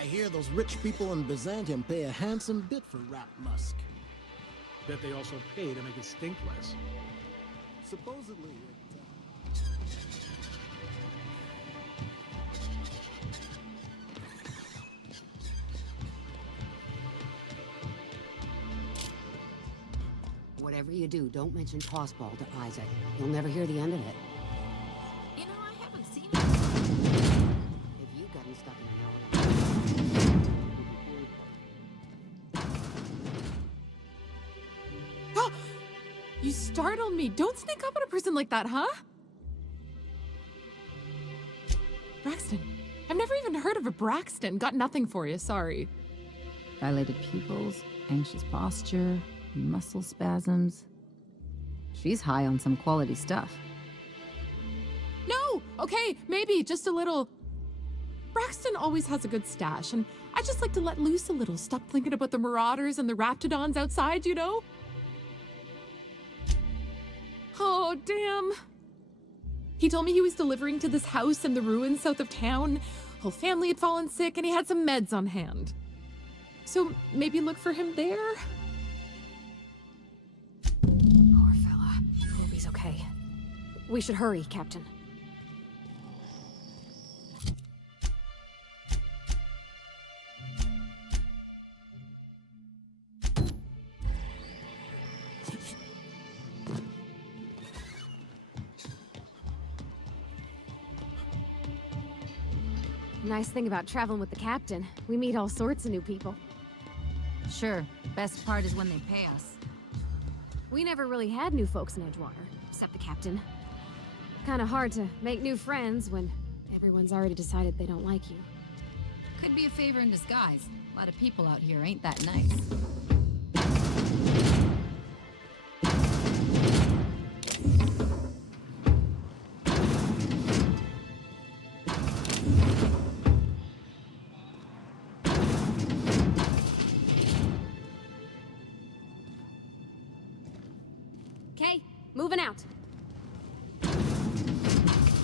I hear those rich people in Byzantium pay a handsome bit for wrapped musk. Bet they also pay to make it stink less. Supposedly, Whatever you do, don't mention tossball to Isaac. You'll never hear the end of it. You know, I haven't seen it. If you've gotten stuck in an Oh! You startled me. Don't sneak up on a person like that, huh? Braxton. I've never even heard of a Braxton. Got nothing for you, sorry. Dilated pupils, anxious posture, muscle spasms. She's high on some quality stuff. No! Okay, maybe, just a little. Braxton always has a good stash, and I just like to let loose a little. Stop thinking about the marauders and the raptidons outside, you know? Oh, damn. He told me he was delivering to this house in the ruins south of town. Whole family had fallen sick, and he had some meds on hand. So maybe look for him there? Poor fella. Hope he's okay. We should hurry, Captain. Nice thing about traveling with the captain, we meet all sorts of new people. Sure, best part is when they pay us. We never really had new folks in Edgewater, except the captain. Kinda hard to make new friends when everyone's already decided they don't like you. Could be a favor in disguise. A lot of people out here ain't that nice. Okay, moving out.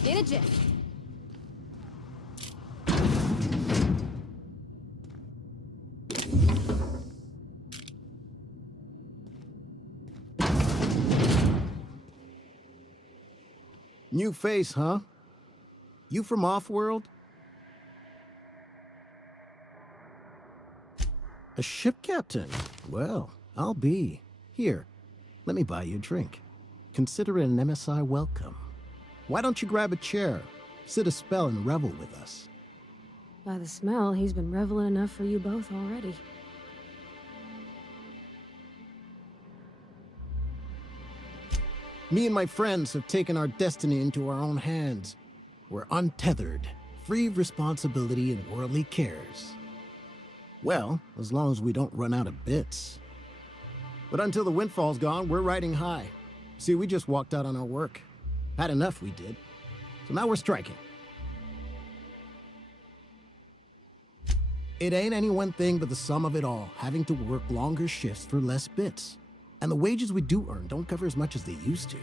In a jiff. new face, huh? You from Offworld? A ship captain? Well, I'll be. Here, let me buy you a drink. Consider it an MSI welcome. Why don't you grab a chair, sit a spell and revel with us? By the smell, he's been reveling enough for you both already. Me and my friends have taken our destiny into our own hands. We're untethered, free of responsibility and worldly cares. Well, as long as we don't run out of bits. But until the windfall's gone, we're riding high. See, we just walked out on our work. Had enough, we did. So now we're striking. It ain't any one thing but the sum of it all, having to work longer shifts for less bits. And the wages we do earn don't cover as much as they used to.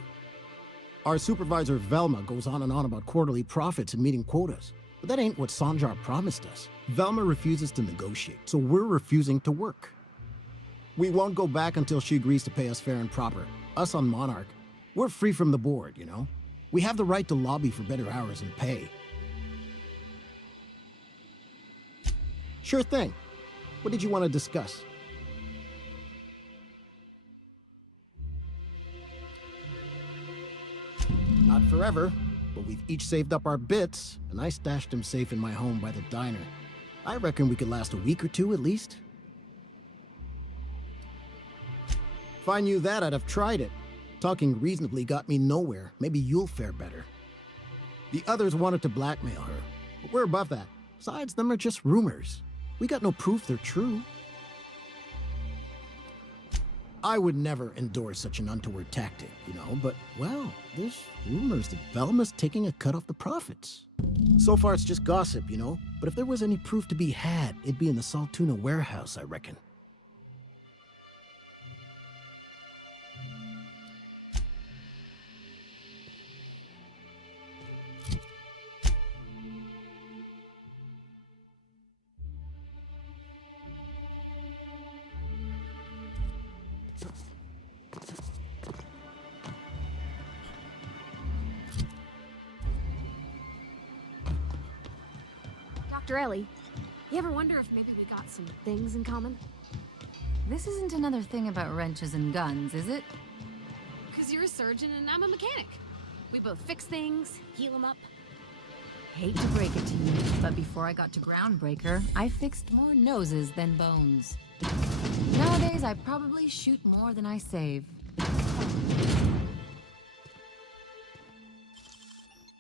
Our supervisor Velma goes on and on about quarterly profits and meeting quotas. But that ain't what Sanjar promised us. Velma refuses to negotiate, so we're refusing to work. We won't go back until she agrees to pay us fair and proper. Us on Monarch, we're free from the board, you know? We have the right to lobby for better hours and pay. Sure thing. What did you want to discuss? Not forever, but we've each saved up our bits, and I stashed them safe in my home by the diner. I reckon we could last a week or two at least. If I knew that, I'd have tried it. Talking reasonably got me nowhere. Maybe you'll fare better. The others wanted to blackmail her, but we're above that. Besides, them are just rumors. We got no proof they're true. I would never endorse such an untoward tactic, you know, but, well, there's rumors that Velma's taking a cut off the profits. So far, it's just gossip, you know, but if there was any proof to be had, it'd be in the Saltuna warehouse, I reckon. Dr. Ellie. You ever wonder if maybe we got some things in common? This isn't another thing about wrenches and guns, is it? Because you're a surgeon and I'm a mechanic. We both fix things, heal them up. Hate to break it to you, but before I got to Groundbreaker, I fixed more noses than bones. Nowadays, I probably shoot more than I save.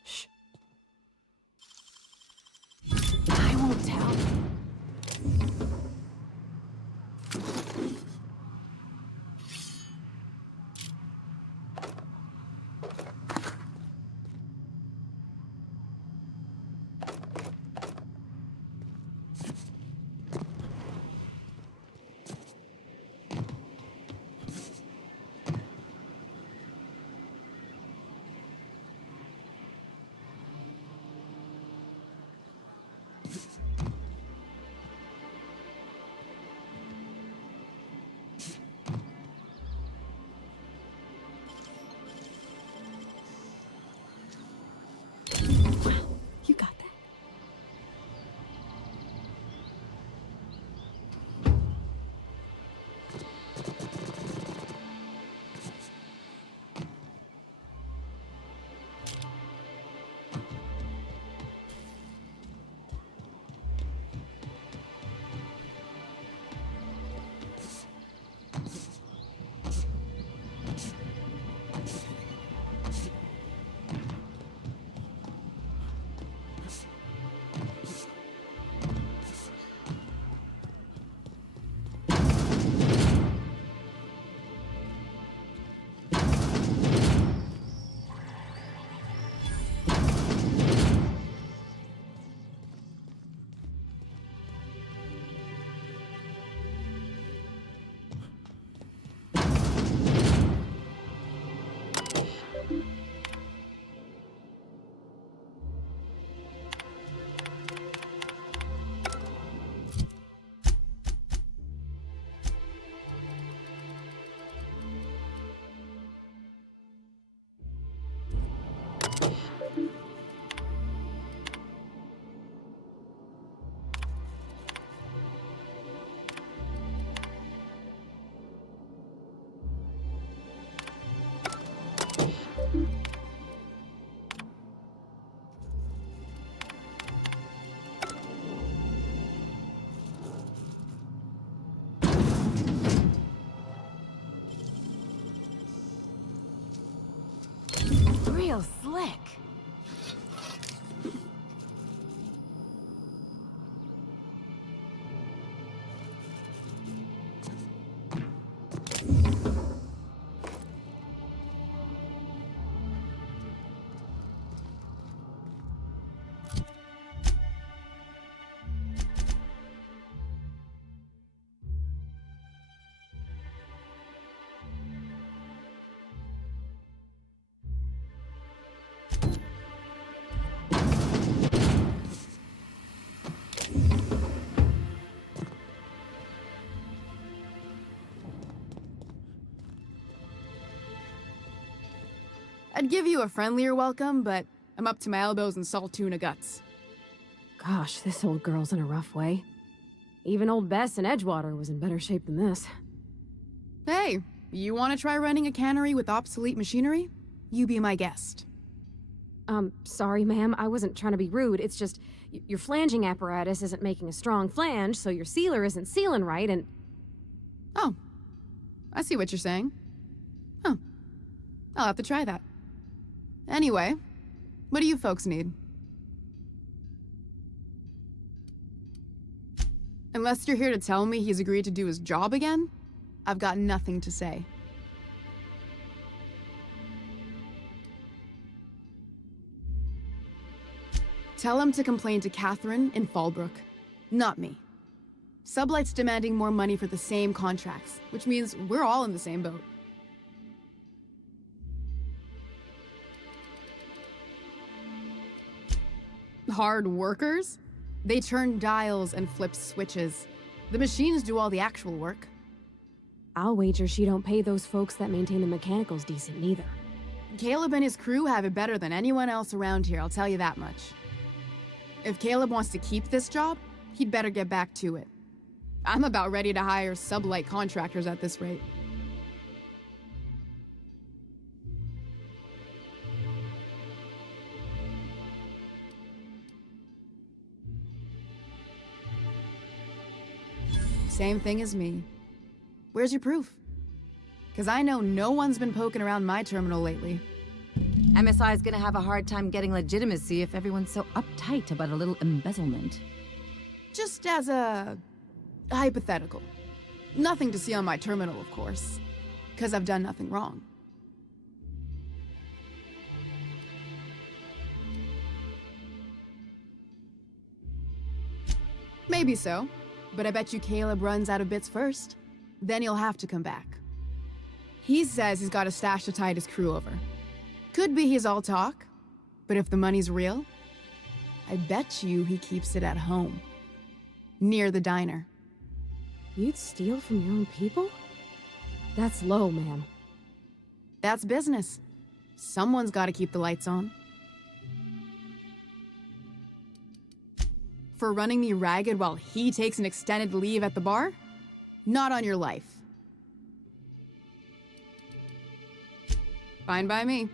Shh. I won't tell. You got that. Real slick. I'd give you a friendlier welcome, but I'm up to my elbows in salt tuna guts. Gosh, this old girl's in a rough way. Even old Bess in Edgewater was in better shape than this. Hey, you want to try running a cannery with obsolete machinery? You be my guest. Sorry, ma'am. I wasn't trying to be rude. It's just, your flanging apparatus isn't making a strong flange, so your sealer isn't sealing right, and... Oh, I see what you're saying. Huh. I'll have to try that. Anyway, what do you folks need? Unless you're here to tell me he's agreed to do his job again, I've got nothing to say. Tell him to complain to Catherine in Fallbrook, not me. Sublight's demanding more money for the same contracts, which means we're all in the same boat. Hard workers? They turn dials and flip switches. The machines do all the actual work. I'll wager she don't pay those folks that maintain the mechanicals decent neither. Caleb and his crew have it better than anyone else around here, I'll tell you that much. If Caleb wants to keep this job, he'd better get back to it. I'm about ready to hire sublight contractors at this rate. Same thing as me. Where's your proof? Because I know no one's been poking around my terminal lately. MSI is gonna have a hard time getting legitimacy if everyone's so uptight about a little embezzlement. Just as a hypothetical. Nothing to see on my terminal, of course. Because I've done nothing wrong. Maybe so, but I bet you Caleb runs out of bits first. Then he'll have to come back. He says he's got a stash to tide his crew over. Could be he's all talk, but if the money's real, I bet you he keeps it at home. Near the diner. You'd steal from your own people? That's low, man. That's business. Someone's got to keep the lights on. For running me ragged while he takes an extended leave at the bar? Not on your life. Fine by me.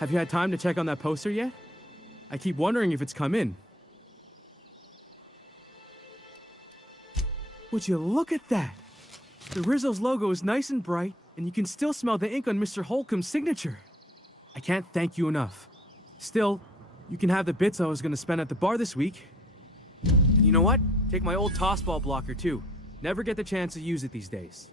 Have you had time to check on that poster yet? I keep wondering if it's come in. Would you look at that? The Rizzo's logo is nice and bright, and you can still smell the ink on Mr. Holcomb's signature. I can't thank you enough. Still, you can have the bits I was gonna spend at the bar this week. And you know what? Take my old tossball blocker too. Never get the chance to use it these days.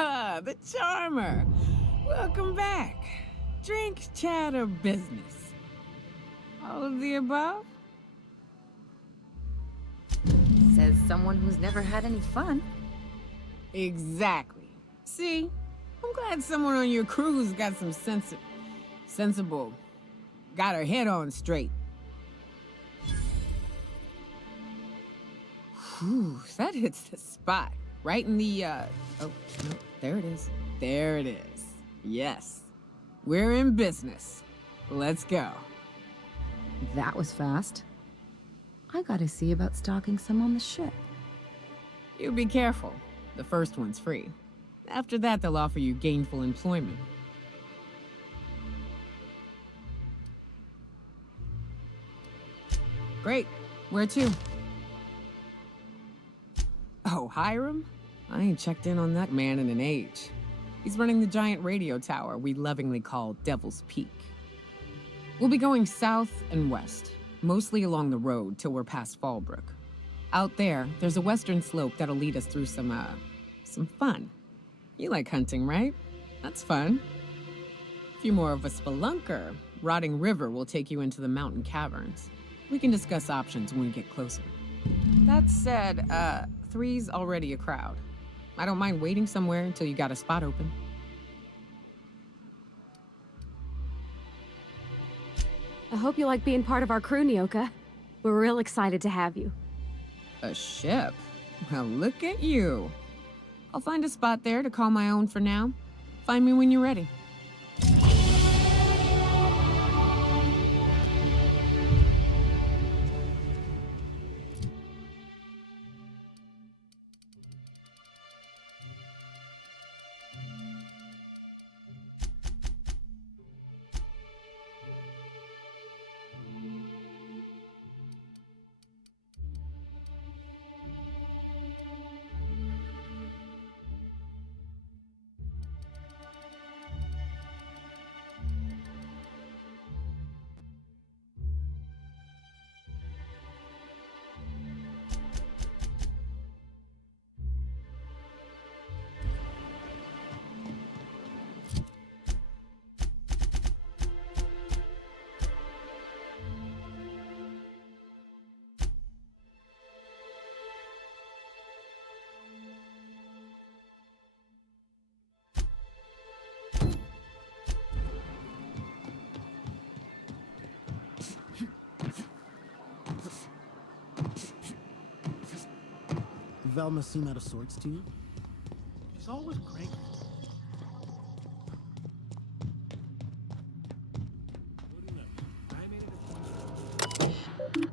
Ah, the charmer. Welcome back. Drink, chat, or business? All of the above? Says someone who's never had any fun. Exactly. See? I'm glad someone on your crew's got some sensible. Got her head on straight. Whew, that hits the spot. Right in the, oh, no, there it is. There it is. Yes. We're in business. Let's go. That was fast. I gotta see about stocking some on the ship. You be careful. The first one's free. After that, they'll offer you gainful employment. Great. Where to? Oh, Hiram? I ain't checked in on that man in an age. He's running the giant radio tower we lovingly call Devil's Peak. We'll be going south and west, mostly along the road till we're past Fallbrook. Out there, there's a western slope that'll lead us through some fun. You like hunting, right? That's fun. If you're more of a spelunker, Rotting River will take you into the mountain caverns. We can discuss options when we get closer. That said, 3's already a crowd. I don't mind waiting somewhere until you got a spot open. I hope you like being part of our crew, Nyoka. We're real excited to have you. A ship? Well, look at you. I'll find a spot there to call my own for now. Find me when you're ready. Velma seem out of sorts to you? She's always cranky. Good enough. I made it a point.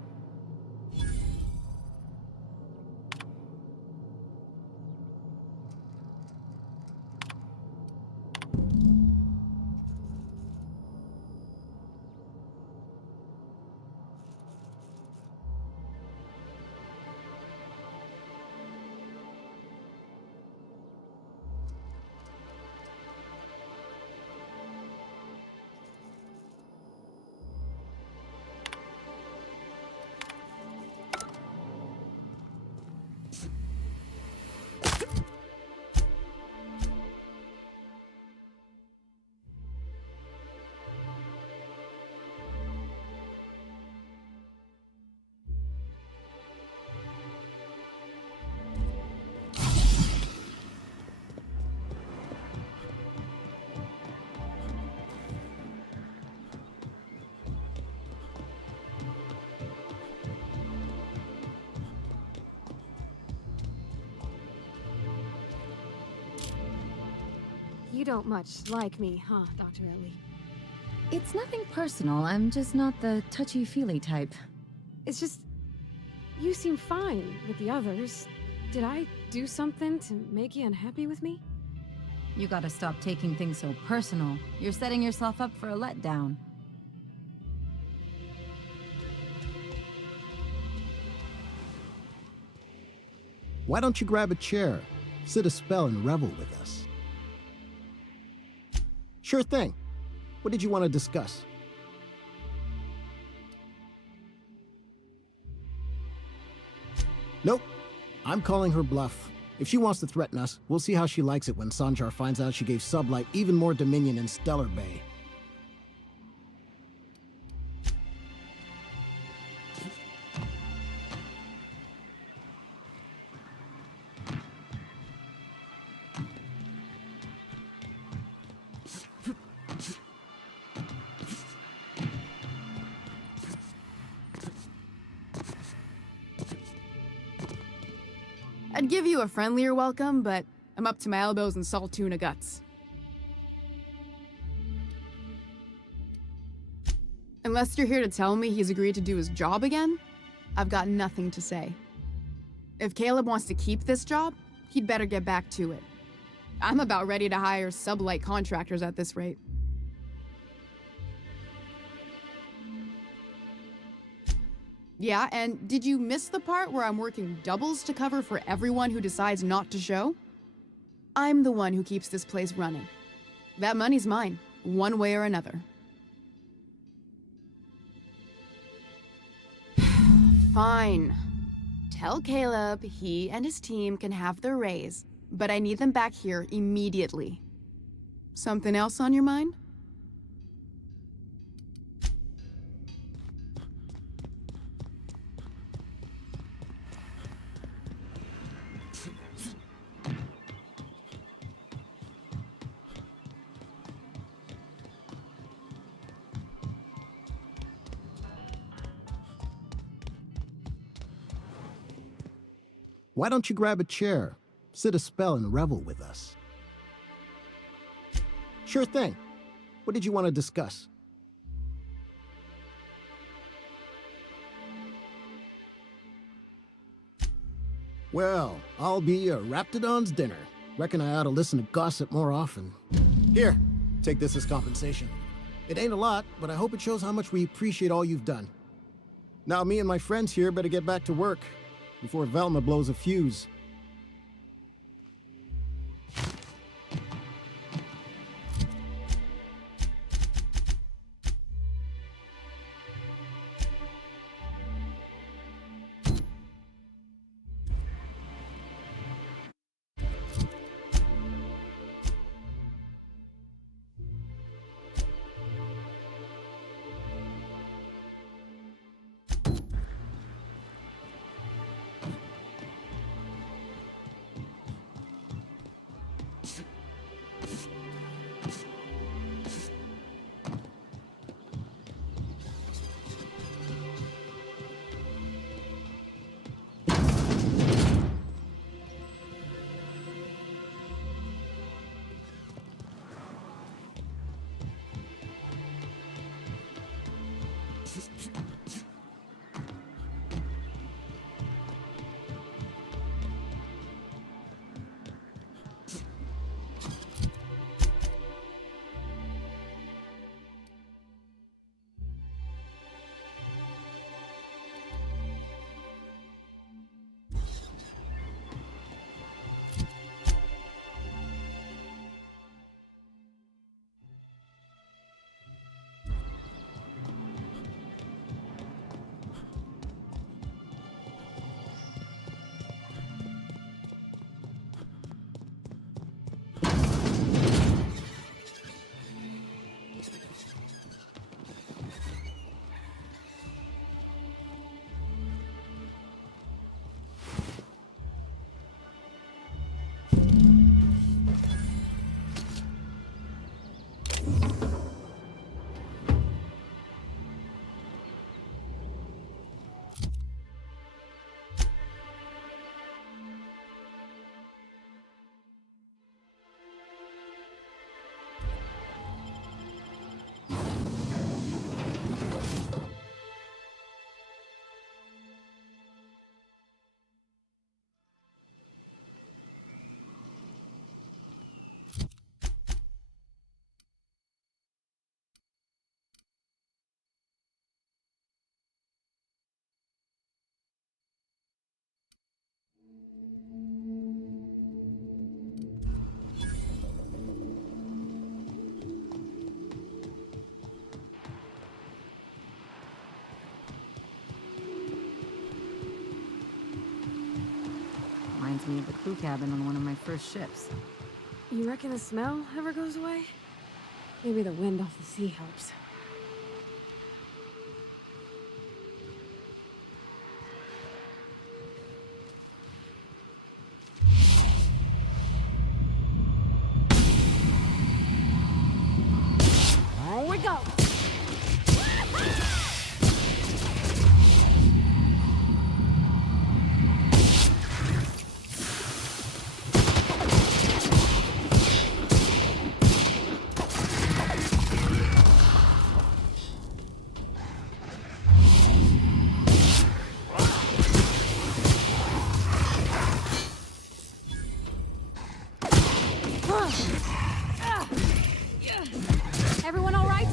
You don't much like me, huh, Dr. Ellie? It's nothing personal. I'm just not the touchy-feely type. It's just... you seem fine with the others. Did I do something to make you unhappy with me? You gotta stop taking things so personal. You're setting yourself up for a letdown. Why don't you grab a chair, sit a spell, and revel with us? Sure thing. What did you want to discuss? Nope. I'm calling her bluff. If she wants to threaten us, we'll see how she likes it when Sanjar finds out she gave Sublight even more dominion in Stellar Bay. I'd give you a friendlier welcome, but I'm up to my elbows in salt tuna guts. Unless you're here to tell me he's agreed to do his job again, I've got nothing to say. If Caleb wants to keep this job, he'd better get back to it. I'm about ready to hire sublight contractors at this rate. Yeah, and did you miss the part where I'm working doubles to cover for everyone who decides not to show? I'm the one who keeps this place running. That money's mine, one way or another. Fine. Tell Caleb he and his team can have their raise, but I need them back here immediately. Something else on your mind? Why don't you grab a chair, sit a spell, and revel with us? Sure thing. What did you want to discuss? Well, I'll be a Raptidon's dinner. Reckon I ought to listen to gossip more often. Here, take this as compensation. It ain't a lot, but I hope it shows how much we appreciate all you've done. Now me and my friends here better get back to work before Velma blows a fuse. the crew cabin on one of my first ships. You reckon the smell ever goes away? Maybe the wind off the sea helps. Here we go! Everyone all right?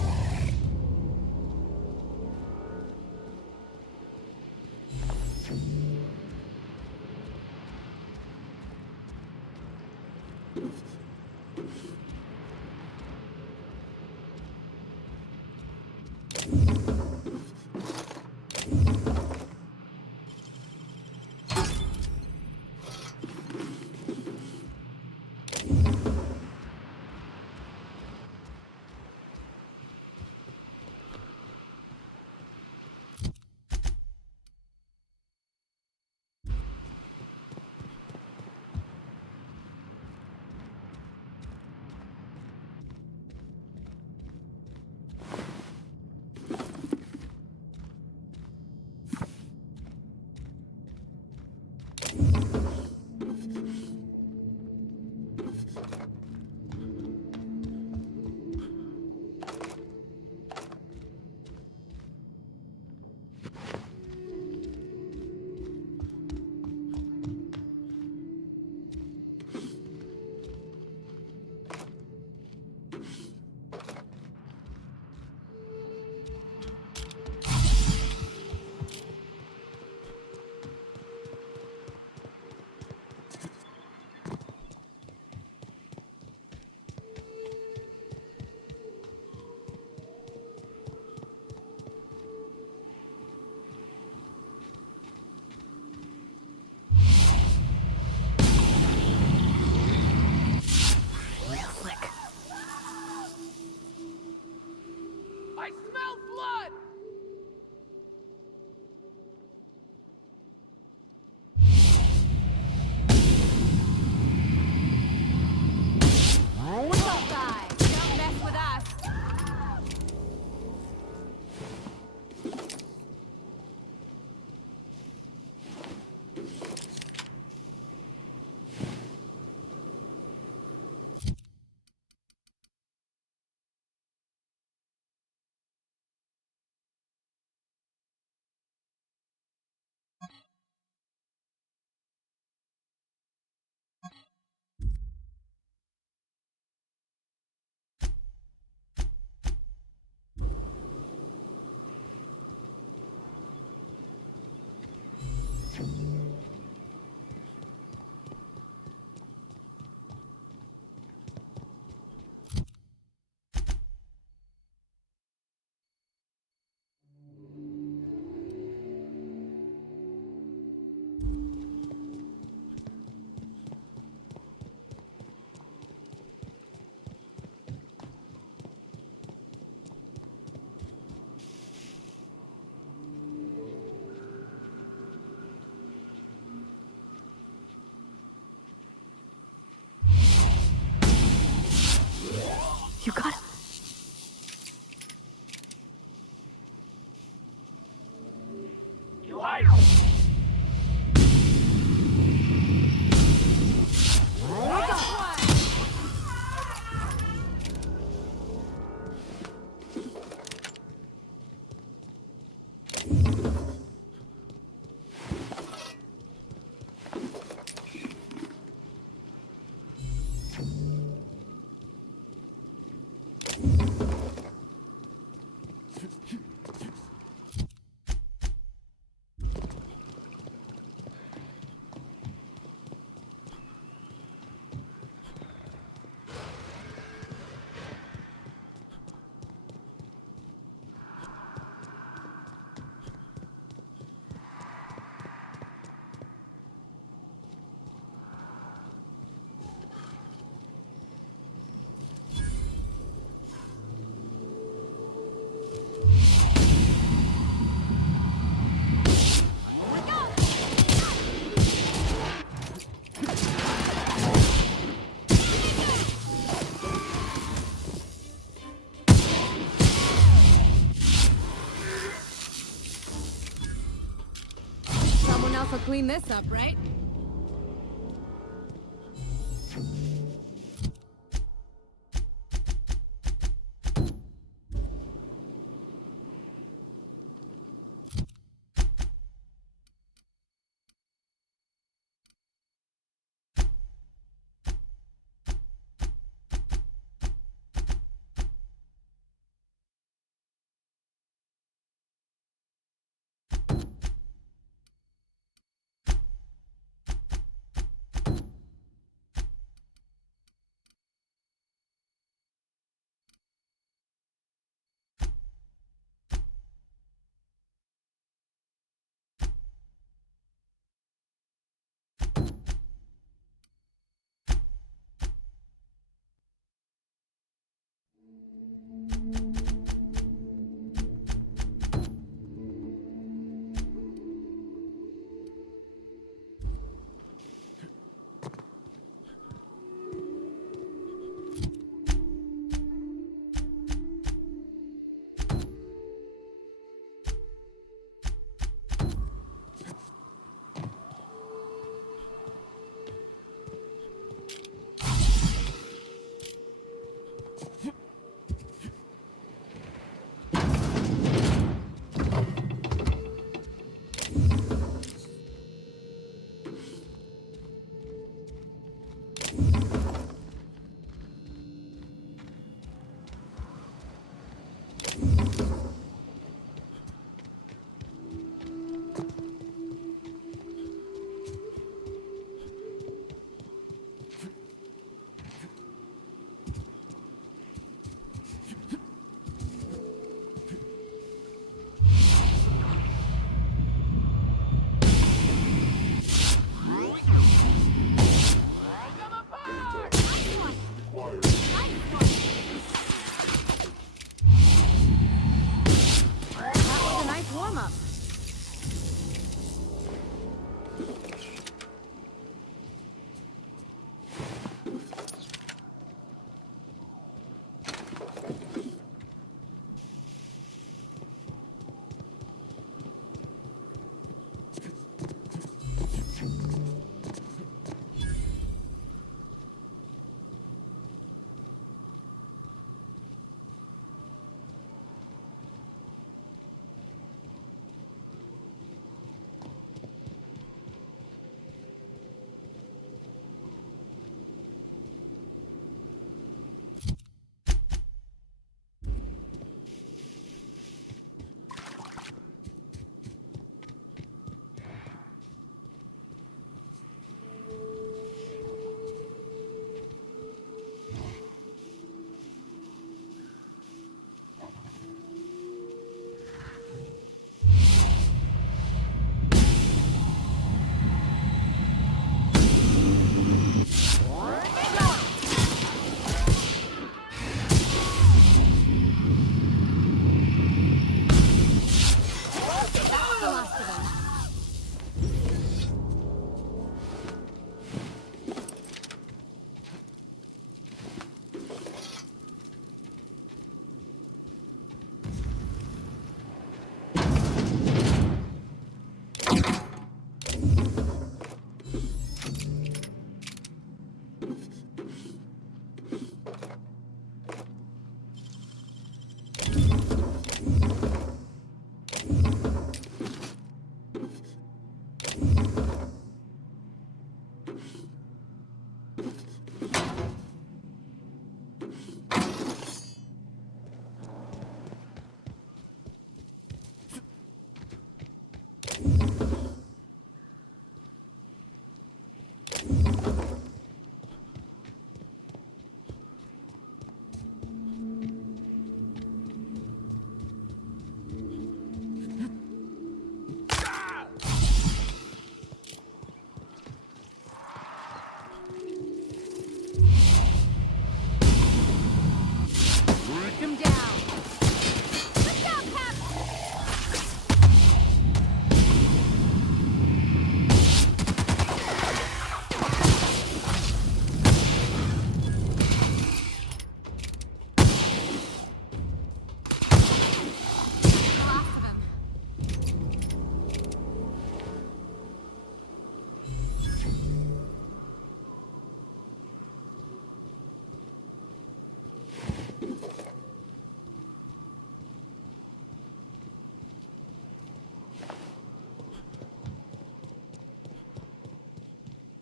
else will clean this up, right?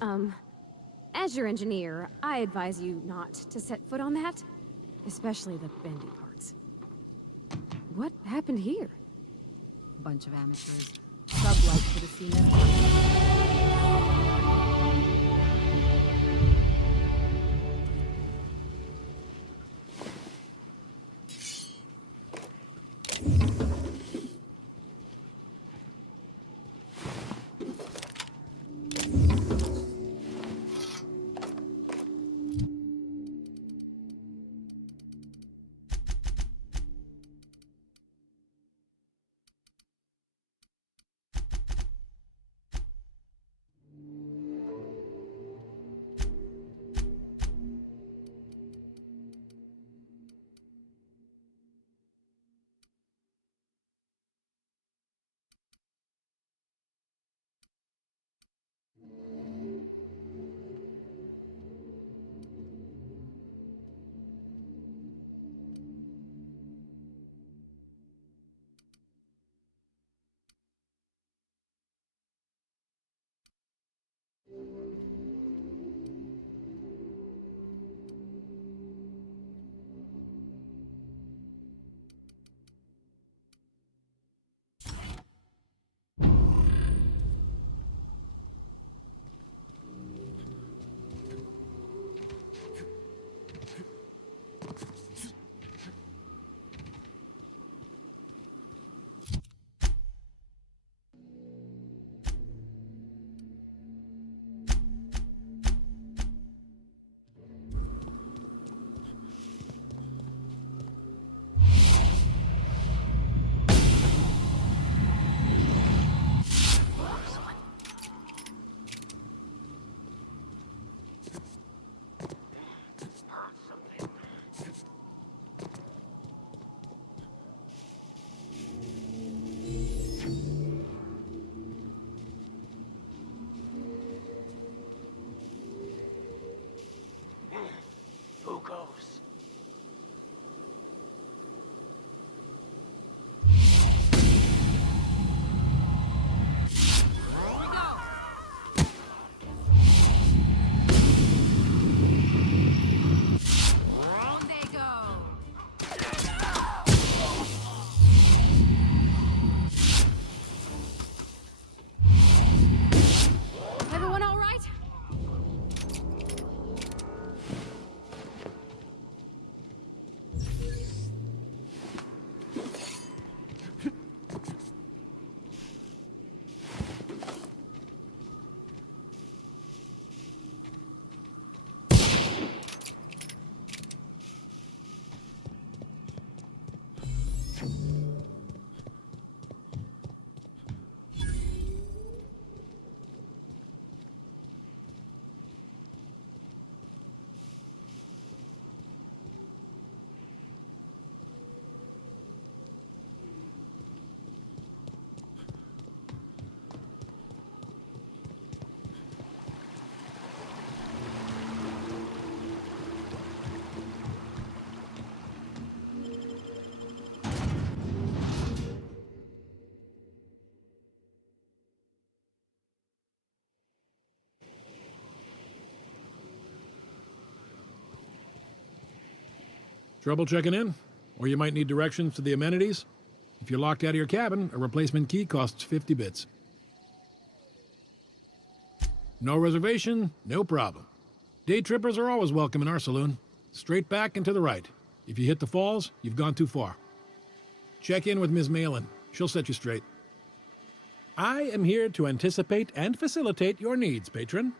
As your engineer, I advise you not to set foot on that. Especially the bendy parts. What happened here? Bunch of amateurs. Sublight should have seen this coming. Everyone all right? Trouble checking in? Or you might need directions to the amenities? If you're locked out of your cabin, a replacement key costs 50 bits. No reservation? No problem. Day trippers are always welcome in our saloon. Straight back and to the right. If you hit the falls, you've gone too far. Check in with Ms. Malin. She'll set you straight. I am here to anticipate and facilitate your needs, patron.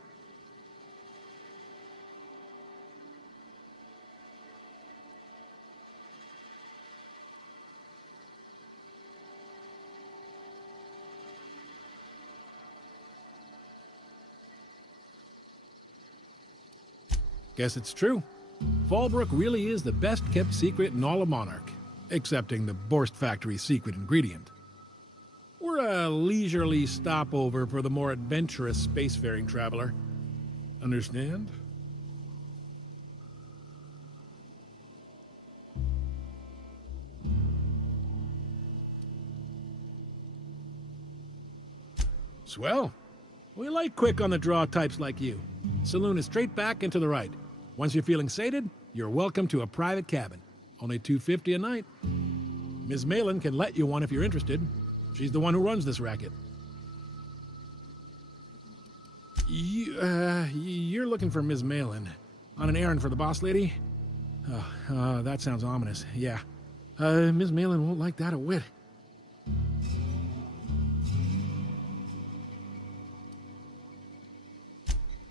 Guess it's true. Fallbrook really is the best-kept secret in all of Monarch, excepting the Borst Factory's secret ingredient. We're a leisurely stopover for the more adventurous spacefaring traveler. Understand? Swell. We like quick on the draw types like you. Saloon is straight back and to the right. Once you're feeling sated, you're welcome to a private cabin. Only $250 a night. Ms. Malin can let you one if you're interested. She's the one who runs this racket. You're looking for Ms. Malin. On an errand for the boss lady? That sounds ominous. Yeah. Ms. Malin won't like that a whit.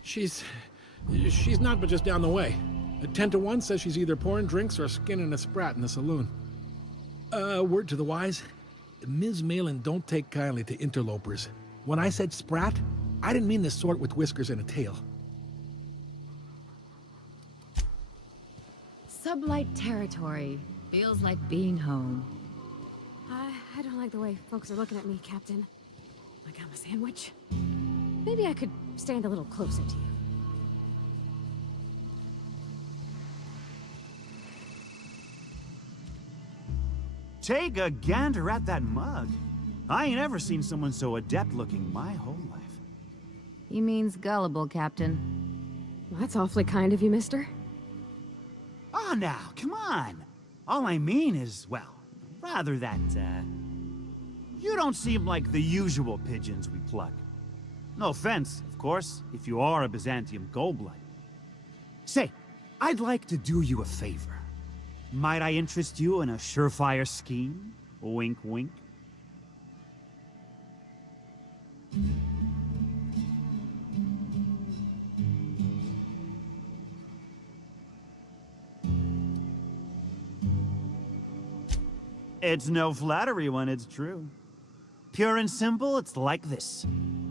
She's not but just down the way. A 10 to 1 says she's either pouring drinks or skinning a sprat in the saloon. Word to the wise, Ms. Malin don't take kindly to interlopers. When I said sprat, I didn't mean the sort with whiskers and a tail. Sublight territory. Feels like being home. I don't like the way folks are looking at me, Captain. Like I'm a sandwich. Maybe I could stand a little closer to you. Take a gander at that mug. I ain't ever seen someone so adept-looking my whole life. He means gullible, Captain. Well, that's awfully kind of you, mister. Oh, now, come on. All I mean is, well, rather that, you don't seem like the usual pigeons we pluck. No offense, of course, if you are a Byzantium goldblood. Say, I'd like to do you a favor. Might I interest you in a surefire scheme? Wink, wink. It's no flattery when it's true. Pure and simple, it's like this.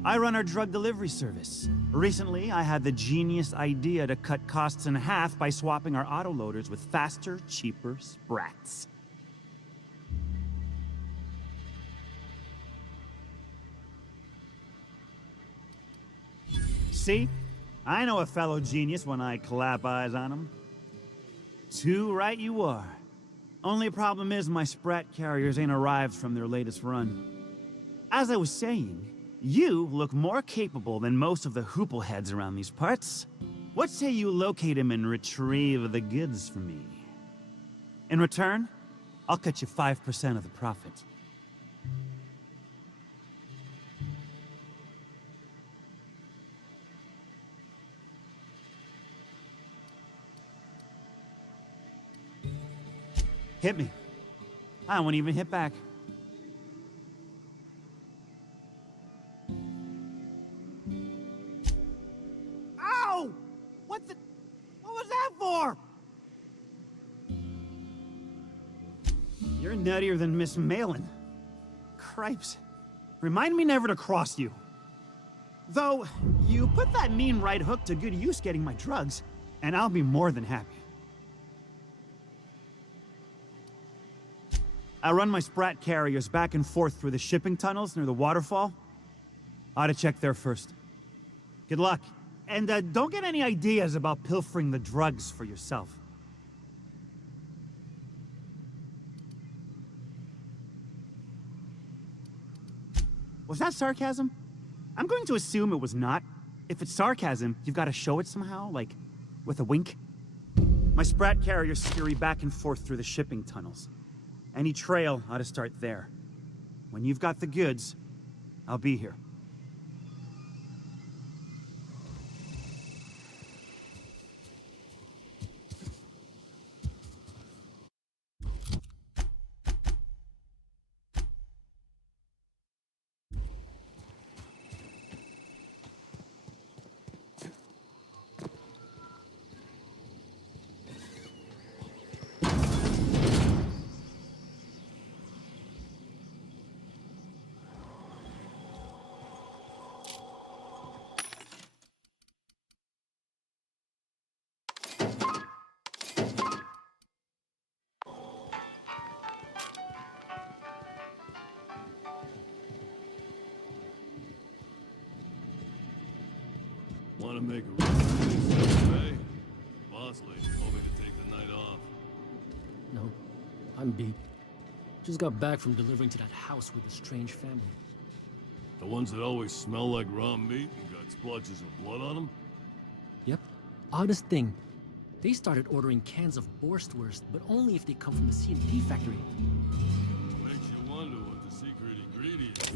I run our drug delivery service. Recently, I had the genius idea to cut costs in half by swapping our autoloaders with faster, cheaper sprats. See? I know a fellow genius when I clap eyes on him. Too right you are. Only problem is my sprat carriers ain't arrived from their latest run. As I was saying, you look more capable than most of the hoople heads around these parts. What say you locate him and retrieve the goods for me? In return, I'll cut you 5% of the profit. Hit me. I won't even hit back. Ow! What was that for? You're nuttier than Miss Malin. Cripes. Remind me never to cross you. Though, you put that mean right hook to good use getting my drugs, and I'll be more than happy. I run my sprat carriers back and forth through the shipping tunnels near the waterfall. Ought to check there first. Good luck. And don't get any ideas about pilfering the drugs for yourself. Was that sarcasm? I'm going to assume it was not. If it's sarcasm, you've got to show it somehow, like with a wink. My sprat carriers scurry back and forth through the shipping tunnels. Any trail ought to start there. When you've got the goods, I'll be here. Want to make a run today? Boss lady told me to take the night off. No, I'm beat. Just got back from delivering to that house with a strange family. The ones that always smell like raw meat and got splotches of blood on them? Yep. Oddest thing. They started ordering cans of Borstwurst, but only if they come from the C&P factory. Makes you wonder what the secret ingredient is.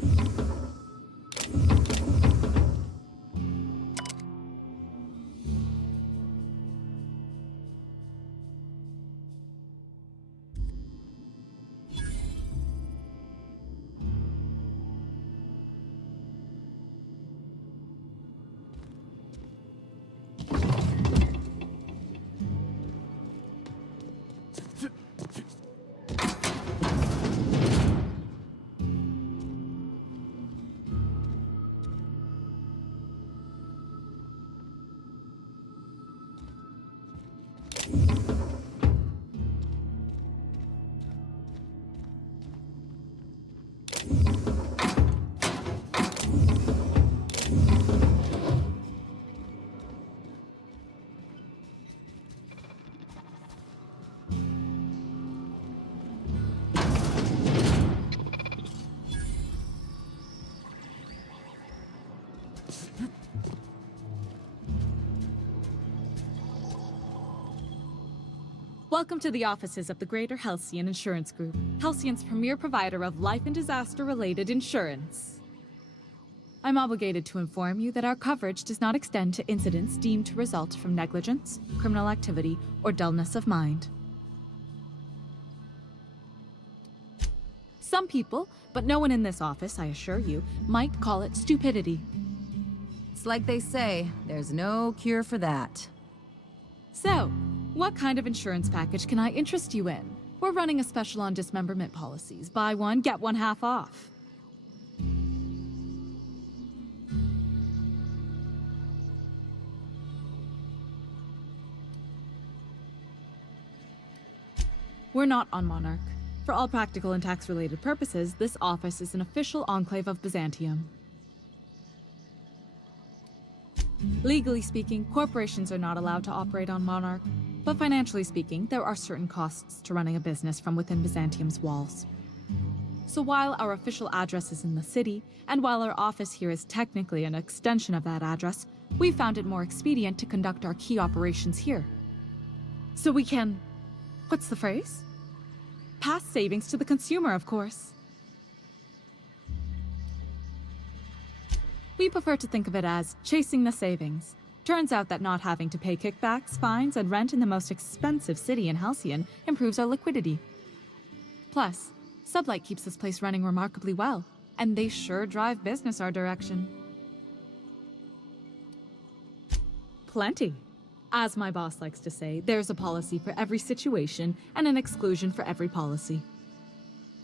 Welcome to the offices of the Greater Halcyon Insurance Group, Halcyon's premier provider of life and disaster-related insurance. I'm obligated to inform you that our coverage does not extend to incidents deemed to result from negligence, criminal activity, or dullness of mind. Some people, but no one in this office, I assure you, might call it stupidity. It's like they say, there's no cure for that. So, what kind of insurance package can I interest you in? We're running a special on dismemberment policies. Buy one, get one half off. We're not on Monarch. For all practical and tax-related purposes, this office is an official enclave of Byzantium. Legally speaking, corporations are not allowed to operate on Monarch, but financially speaking, there are certain costs to running a business from within Byzantium's walls. So while our official address is in the city, and while our office here is technically an extension of that address, we found it more expedient to conduct our key operations here. So we can... what's the phrase? Pass savings to the consumer, of course. We prefer to think of it as chasing the savings. Turns out that not having to pay kickbacks, fines, and rent in the most expensive city in Halcyon improves our liquidity. Plus, Sublight keeps this place running remarkably well, and they sure drive business our direction. Plenty. As my boss likes to say, there's a policy for every situation and an exclusion for every policy.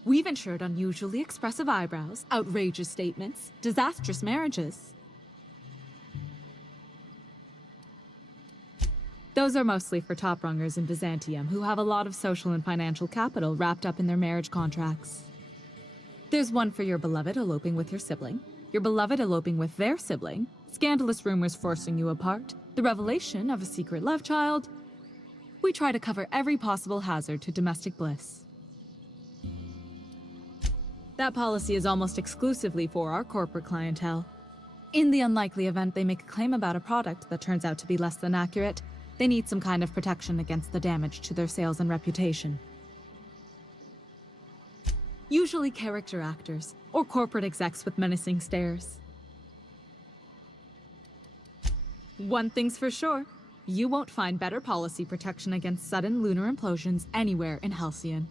We've insured unusually expressive eyebrows, outrageous statements, disastrous marriages. Those are mostly for top-rungers in Byzantium who have a lot of social and financial capital wrapped up in their marriage contracts. There's one for your beloved eloping with your sibling, your beloved eloping with their sibling, scandalous rumors forcing you apart, the revelation of a secret love child. We try to cover every possible hazard to domestic bliss. That policy is almost exclusively for our corporate clientele. In the unlikely event they make a claim about a product that turns out to be less than accurate, they need some kind of protection against the damage to their sales and reputation. Usually character actors, or corporate execs with menacing stares. One thing's for sure, you won't find better policy protection against sudden lunar implosions anywhere in Halcyon.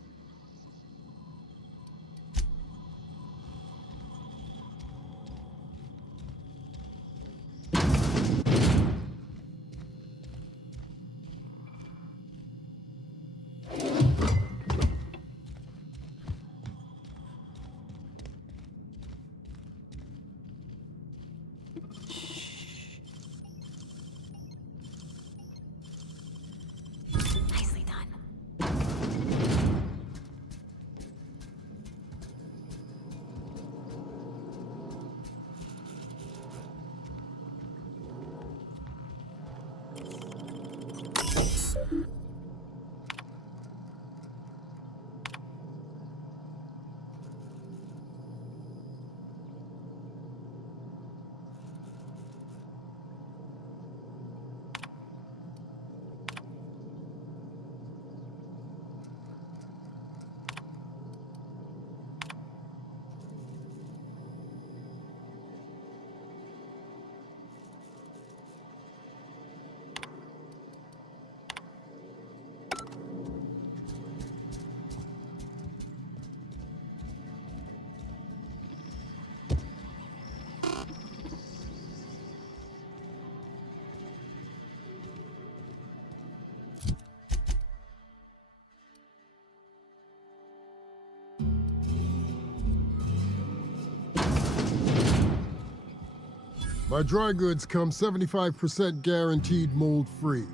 My dry goods come 75% guaranteed mold-free.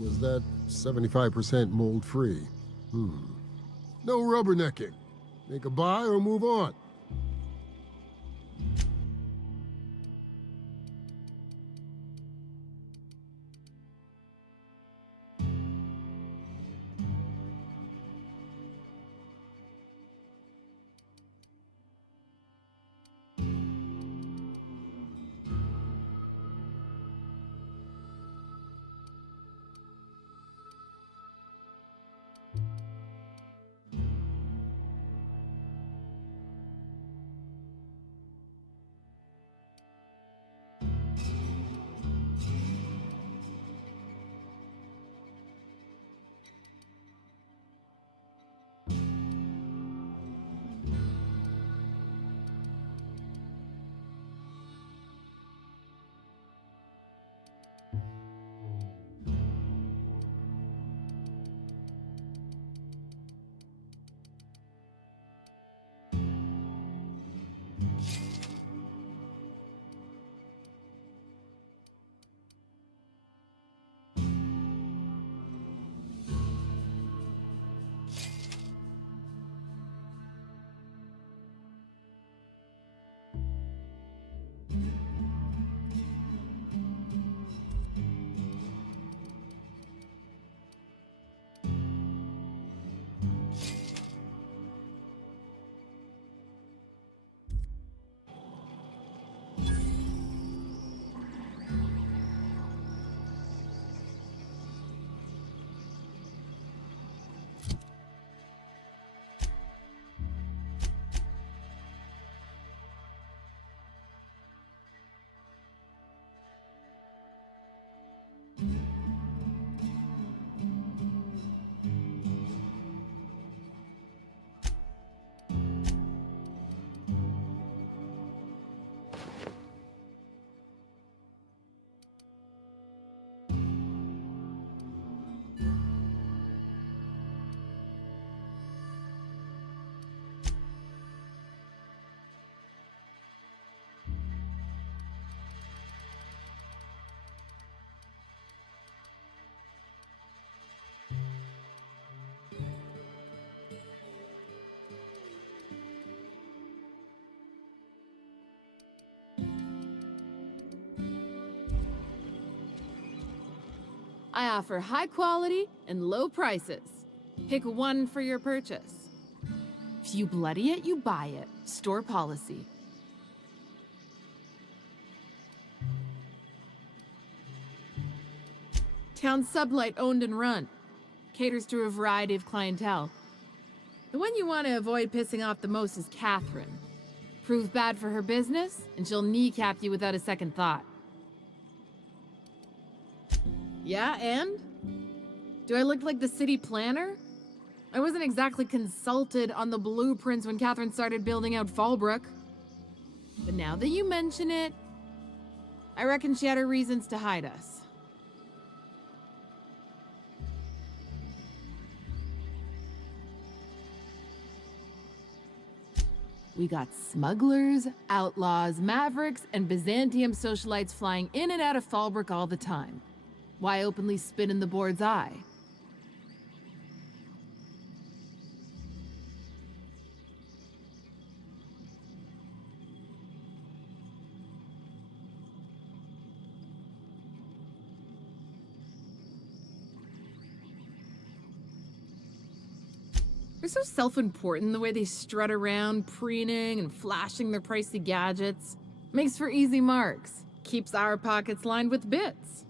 Was that 75% mold-free? No rubbernecking. Make a buy or move on. I offer high quality and low prices. Pick one for your purchase. If you bloody it, you buy it. Store policy. Town Sublight owned and run. Caters to a variety of clientele. The one you want to avoid pissing off the most is Catherine. Prove bad for her business, and she'll kneecap you without a second thought. Yeah, and? Do I look like the city planner? I wasn't exactly consulted on the blueprints when Catherine started building out Fallbrook. But now that you mention it, I reckon she had her reasons to hide us. We got smugglers, outlaws, mavericks, and Byzantium socialites flying in and out of Fallbrook all the time. Why openly spit in the board's eye? They're so self-important the way they strut around, preening and flashing their pricey gadgets. Makes for easy marks. Keeps our pockets lined with bits.